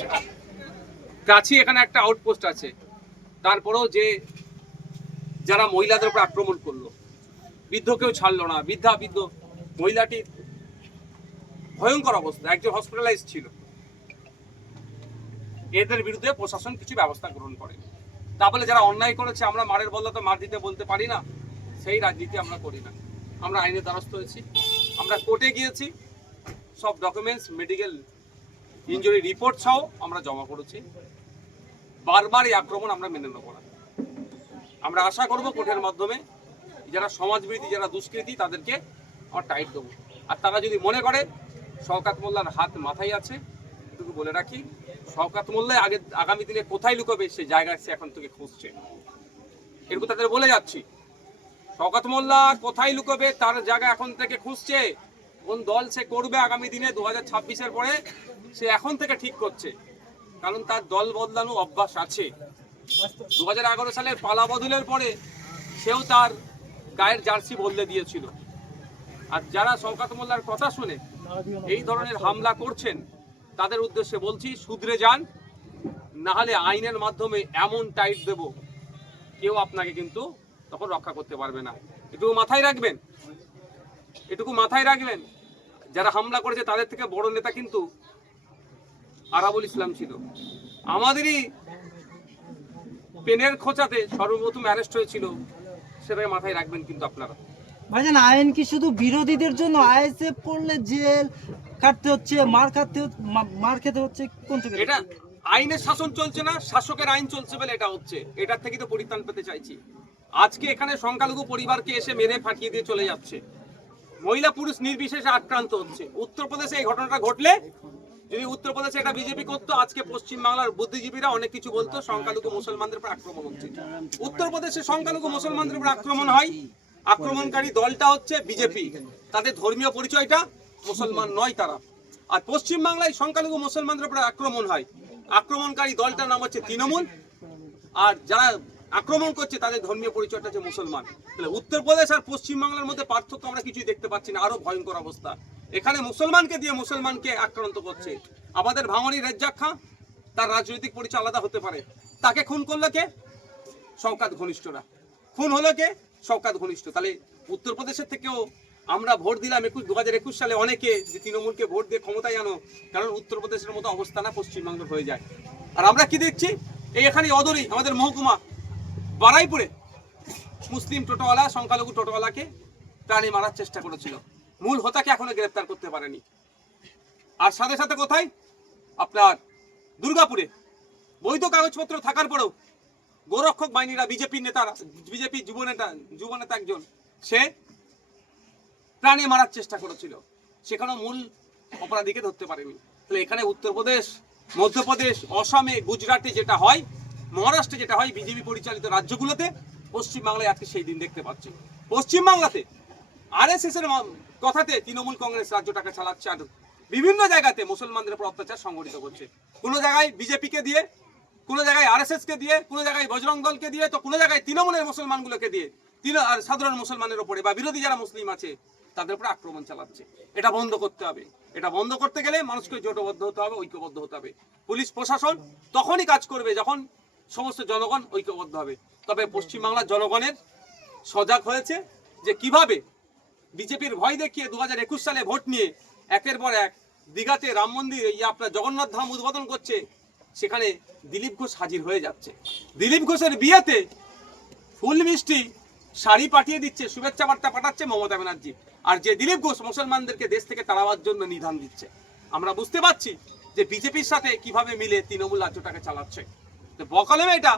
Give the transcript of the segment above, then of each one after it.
হচ্ছে কাছে এখানে একটা আউটপোস্ট আছে। তারপরেও যে যারা মহিলাদের উপর আক্রমণ করল বৃদ্ধকেও ছাড়লো না, বৃদ্ধা, বৃদ্ধ মহিলাটির ভয়ঙ্কর অবস্থা, একজন হসপিটালাইজ ছিল। এদের বিরুদ্ধে প্রশাসন কিছু ব্যবস্থা গ্রহণ করে। তা বলে যারা অন্যায় করেছে, আমরা মারের বদলা তো মার দিতে বলতে পারি না, সেই রাজনীতি আমরা করি না। আমরা আইনের দ্বারস্থ হয়েছি, আমরা কোর্টে গিয়েছি, সব ডকুমেন্টস মেডিকেল ইঞ্জুরি রিপোর্ট সহ আমরা জমা করেছি। বারবার এই আক্রমণ আমরা মেনে নেব না। আমরা আশা করব কোর্টের মাধ্যমে যারা সমাজবিরোধী, যারা দুষ্কৃতী, তাদেরকে আমরা টাইট দেবো। আর তারা যদি মনে করে, শওকাত মোল্লার হাত মাথায় আছে, এটুকু বলে রাখি, শওকাত মোল্লায় আগে, আগামী দিনে কোথায় লুকোবে, সে জায়গায় সে এখন থেকে খুঁজছে। এরকম তাদের বলে যাচ্ছি, শওকাত মোল্লা কোথায় লুকোবে, তার জায়গা এখন থেকে খুঁজছে, কোন দল সে করবে আগামী দিনে দু হাজার ছাব্বিশের পরে সে এখন থেকে ঠিক করছে। কারণ তার দল বদলানো অভ্যাস আছে। দু হাজার এগারো সালের পালা বদলের পরে সেও তার গায়ের জার্সি বদলে দিয়েছিল। আর যারা শওকাত মোল্লার কথা শুনে, এই ধরনের হামলা করছেন, তাদের উদ্দেশ্যে বলছি শুধরে যান না হলে আইনের মাধ্যমে এমন টাইট দেব, কেউ আপনাকে কিন্তু তখন রক্ষা করতে পারবে না। এটুকু মাথায় রাখবেন। এটুকু মাথায় রাখবেন, যারা হামলা করেছে তাদের থেকে বড় নেতা কিন্তু আরাবুল ইসলাম ছিল। আমাদেরই পেনের খোঁচাতে সর্বপ্রথম অ্যারেস্ট হয়েছিল সেটাকে মাথায় রাখবেন কিন্তু আপনারা। ভাইজান আইন কি শুধু বিরোধীদের জন্য? আইএসএফ পড়লে জেল কাটতে হচ্ছে মার খাতে মার খেতে হচ্ছে কোন থেকে? এটা আইনের শাসন চলছে না শাসকের আইন চলছে বলে এটা হচ্ছে। এটার থেকে তো পরিত্রাণ পেতে চাইছি। আজকে এখানে সংখ্যালঘু পরিবারকে এসে মেরে ফাটিয়ে দিয়ে চলে যাচ্ছে। মহিলা পুরুষ নির্বিশেষে আক্রান্ত হচ্ছে। উত্তরপ্রদেশে এই ঘটনাটা ঘটলে যদি উত্তরপ্রদেশে এটা বিজেপি করতো, আজকে পশ্চিম বাংলার বুদ্ধিজীবীরা অনেক কিছু বলতো, সংখ্যালঘু মুসলমানদের উপর আক্রমণ হচ্ছে। উত্তরপ্রদেশে সংখ্যালঘু মুসলমানদের উপর আক্রমণ হয়। আক্রমণকারী দলটা হচ্ছে বিজেপি। তাদের ধর্মীয় পরিচয়টা মুসলমান নয় তারা। আর পশ্চিম বাংলায় সংখ্যালঘু মুসলমানদের উপর আক্রমণ হয়। আক্রমণকারী দলটার নাম হচ্ছে তৃণমূল। আর যারা আক্রমণ করছে, তাদের ধর্মীয় পরিচয়টা হচ্ছে মুসলমান। তাহলে উত্তরপ্রদেশ আর পশ্চিম বাংলার মধ্যে পার্থক্য আমরা কিছুই দেখতে পাচ্ছি না। আরও ভয়ঙ্কর অবস্থা। এখানে মুসলমানকে দিয়ে মুসলমানকে আক্রান্ত করছে। আমাদের ভাঙনি রেজ্জাক খাঁ, তার রাজনৈতিক পরিচয় আলাদা হতে পারে। তাকে খুন করল কে? শওকাত ঘনিষ্ঠরা। খুন হলো কে? শওকাত ঘনিষ্ঠ। তাহলে উত্তরপ্রদেশের থেকেও আমরা ভোট দিলাম একুশ দু হাজার একুশ সালে অনেকে যে তৃণমূলকে ভোট দিয়ে ক্ষমতায় আনো, কারণ উত্তরপ্রদেশের মতো অবস্থা না, পশ্চিমবঙ্গের হয়ে যায়। আর আমরা কি দেখছি? এই এখানে অদরি আমাদের মহকুমা, বারাইপুরে মুসলিম টোটোওয়ালা, সংখ্যালঘু টোটোওয়ালাকে প্রাণী মারার চেষ্টা করেছিল। মূল হোতাকে এখনও গ্রেপ্তার করতে পারেনি। আর সাথে সাথে কোথায়? আপনার দুর্গাপুরে। বৈধ কাগজপত্র থাকার পরেও গোরক্ষক বাহিনীরা বিজেপির নেতারা বিজেপি যুব নেতা যুব নেতা একজন, সে প্রাণী মারার চেষ্টা করেছিল। সেখানেও মূল অপরাধীকে ধরতে পারেনি। তাহলে এখানে উত্তরপ্রদেশ, মধ্যপ্রদেশ, অসমে, গুজরাটে যেটা হয়, মহারাষ্ট্রে যেটা হয়, বিজেপি পরিচালিত রাজ্যগুলোতে পশ্চিমবাংলায় আজকে সেই দিন দেখতে পাচ্ছি। পশ্চিমবাংলাতে আরএসএস এর ম- কথাতে তৃণমূল কংগ্রেস রাজ্যটাকে চালাচ্ছে আর বিভিন্ন জায়গাতে মুসলমানদের উপর অত্যাচার সংগঠিত করছে। কোনো জায়গায় বিজেপিকে দিয়ে, কোনো জায়গায় আরএসএস কে দিয়ে, কোনো জায়গায় বজরং দলকে দিয়ে, তো কোনো জায়গায় তৃণমূলের মুসলমানগুলোকে দিয়ে, তৃণ আর সাধারণ মুসলমানের উপরে বা বিরোধী যারা মুসলিম আছে, তাদের উপরে আক্রমণ চালাচ্ছে। এটা বন্ধ করতে হবে। এটা বন্ধ করতে গেলে মানুষকে জোটবদ্ধ হতে হবে, ঐক্যবদ্ধ হতে হবে। পুলিশ প্রশাসন তখনই কাজ করবে যখন সমস্ত জনগণ ঐক্যবদ্ধ হবে। তবে পশ্চিমবাংলার জনগণের সজাগ হয়েছে যে কীভাবে বিজেপির ভয় দেখিয়ে দু হাজার একুশ সালে ভোট নিয়ে একের পর এক দীঘাতে রাম মন্দির, এই আপনার জগন্নাথ ধাম উদ্বোধন করছে, সেখানে দিলীপ ঘোষ হাজির হয়ে যাচ্ছে। দিলীপ ঘোষের বিয়েতে ফুল মিষ্টি শাড়ি পাঠিয়ে দিচ্ছে, শুভেচ্ছা বার্তা পাঠাচ্ছে মমতা ব্যানার্জি। আর যে দিলীপ ঘোষ মুসলমানদেরকে দেশ থেকে তাড়াবার জন্য নিধান দিচ্ছে, আমরা বুঝতে পারছি যে বিজেপির সাথে কীভাবে মিলে তৃণমূল রাজ্যটাকে চালাচ্ছে। তো বকলমে এটা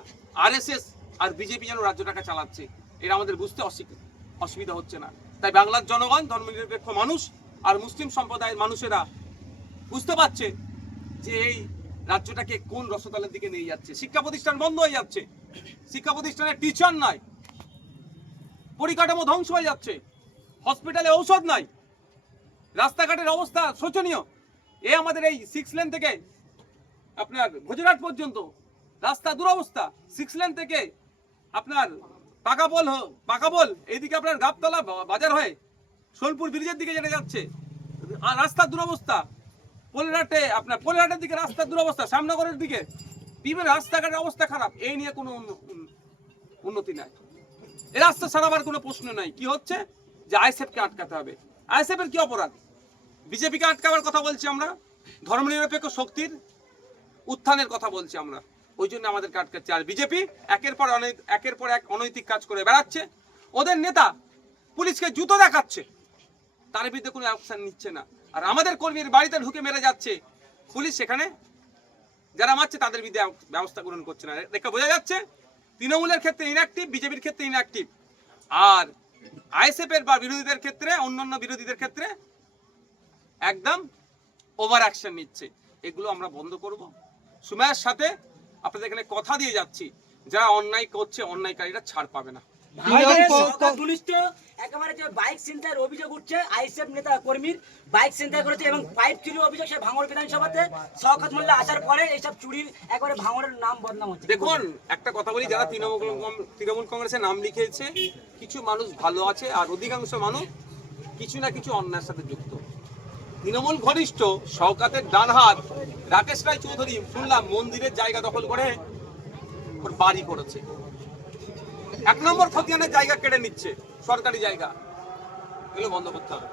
আরএসএস আর বিজেপি যেন রাজ্যটাকে চালাচ্ছে, এটা আমাদের বুঝতে অসুবিধা অসুবিধা হচ্ছে না। তাই বাংলার জনগণ ধর্মনিরপেক্ষ মানুষ আর মুসলিম সম্প্রদায়ের মানুষেরা বুঝতে পারছে যে এই রাজ্যটাকে কোন রসতলের দিকে নিয়ে যাচ্ছে। শিক্ষা প্রতিষ্ঠান বন্ধ হয়ে যাচ্ছে। শিক্ষা প্রতিষ্ঠানের টিচার নাই। পরিকাঠামো ধ্বংস হয়ে যাচ্ছে। হসপিটালে ঔষধ নাই। রাস্তাঘাটের অবস্থা শোচনীয়। এ আমাদের এই সিক্স লেন থেকে আপনার গুজরাট পর্যন্ত রাস্তা দুরবস্থা। সিক্স লেন থেকে আপনার পাকাবল হ- পাকাবল এইদিকে আপনার গাবতলা বাজার হয়ে। সোনপুর ব্রিজের দিকে যেটা যাচ্ছে রাস্তার দুরবস্থা। পোলেরহাটে, আপনার পোলেরহাটের দিকে রাস্তার দুরবস্থা, শ্যামনগরের দিকে। বিভিন্ন রাস্তাঘাটের অবস্থা খারাপ। এই নিয়ে কোনো উন্ন- উন্ন- উন্নতি নাই। এ রাস্তা সারাবার কোনো প্রশ্ন নাই। কি হচ্ছে? যে আইএসএফকে আটকাতে হবে। আইএসএফ এর কি অপরাধ? বিজেপিকে আটকাবার কথা বলছি আমরা। ধর্মনিরপেক্ষ শক্তির উত্থানের কথা বলছি আমরা। ওই জন্য আমাদেরকে আটকাচ্ছে আর বিজেপি একের পর অনেক একের পর এক অনৈতিক কাজ করে বেড়াচ্ছে। ওদের নেতা পুলিশকে জুতো দেখাচ্ছে। তার বিরুদ্ধে কোনো অ্যাকশন নিচ্ছে না। আর আমাদের কর্মীর বাড়িতে ঢুকে মেরে যাচ্ছে। পুলিশ সেখানে যারা মারছে তাদের বিরুদ্ধে ব্যবস্থা গ্রহণ করছে না। দেখে বোঝা যাচ্ছে তৃণমূলের ক্ষেত্রে ইনঅ্যাক্টিভ বিজেপির ক্ষেত্রে ইনঅ্যাক্টিভ আর আইএসএফ এর বা বিরোধীদের ক্ষেত্রে, অন্যান্য বিরোধীদের ক্ষেত্রে একদম ওভার অ্যাকশন নিচ্ছে। এগুলো আমরা বন্ধ করব। সুমায়ের সাথে আপনাদের এখানে কথা দিয়ে যাচ্ছি। যারা অন্যায় করছে অন্যায়কারীরা ছাড় পাবে না। একেবারে যে বাইক ছিনতাইয়ের অভিযোগ উঠছে আইএসএফ নেতা কর্মীর বাইক ছিনতাই করেছে এবং পাইপ চুরির অভিযোগ সে ভাঙড় বিধানসভাতে শওকত মোল্লা আসার পরে এইসব চুরির একবারে ভাঙড়ের নাম বদনাম হচ্ছে। দেখুন একটা কথা বলি যারা তৃণমূল তৃণমূল কংগ্রেসের নাম লিখেছে কিছু মানুষ ভালো আছে আর অধিকাংশ মানুষ কিছু না কিছু অন্যায়ের সাথে যুক্ত। তৃণমূল ঘনিষ্ঠ শওকাতের ডান হাত রাকেশ রায় চৌধুরী শুনলাম মন্দিরের জায়গা দখল করে ওর বাড়ি করেছে। এক নম্বর খতিয়ানের জায়গা কেড়ে নিচ্ছে, সরকারি জায়গা। এগুলো বন্ধ করতে হবে।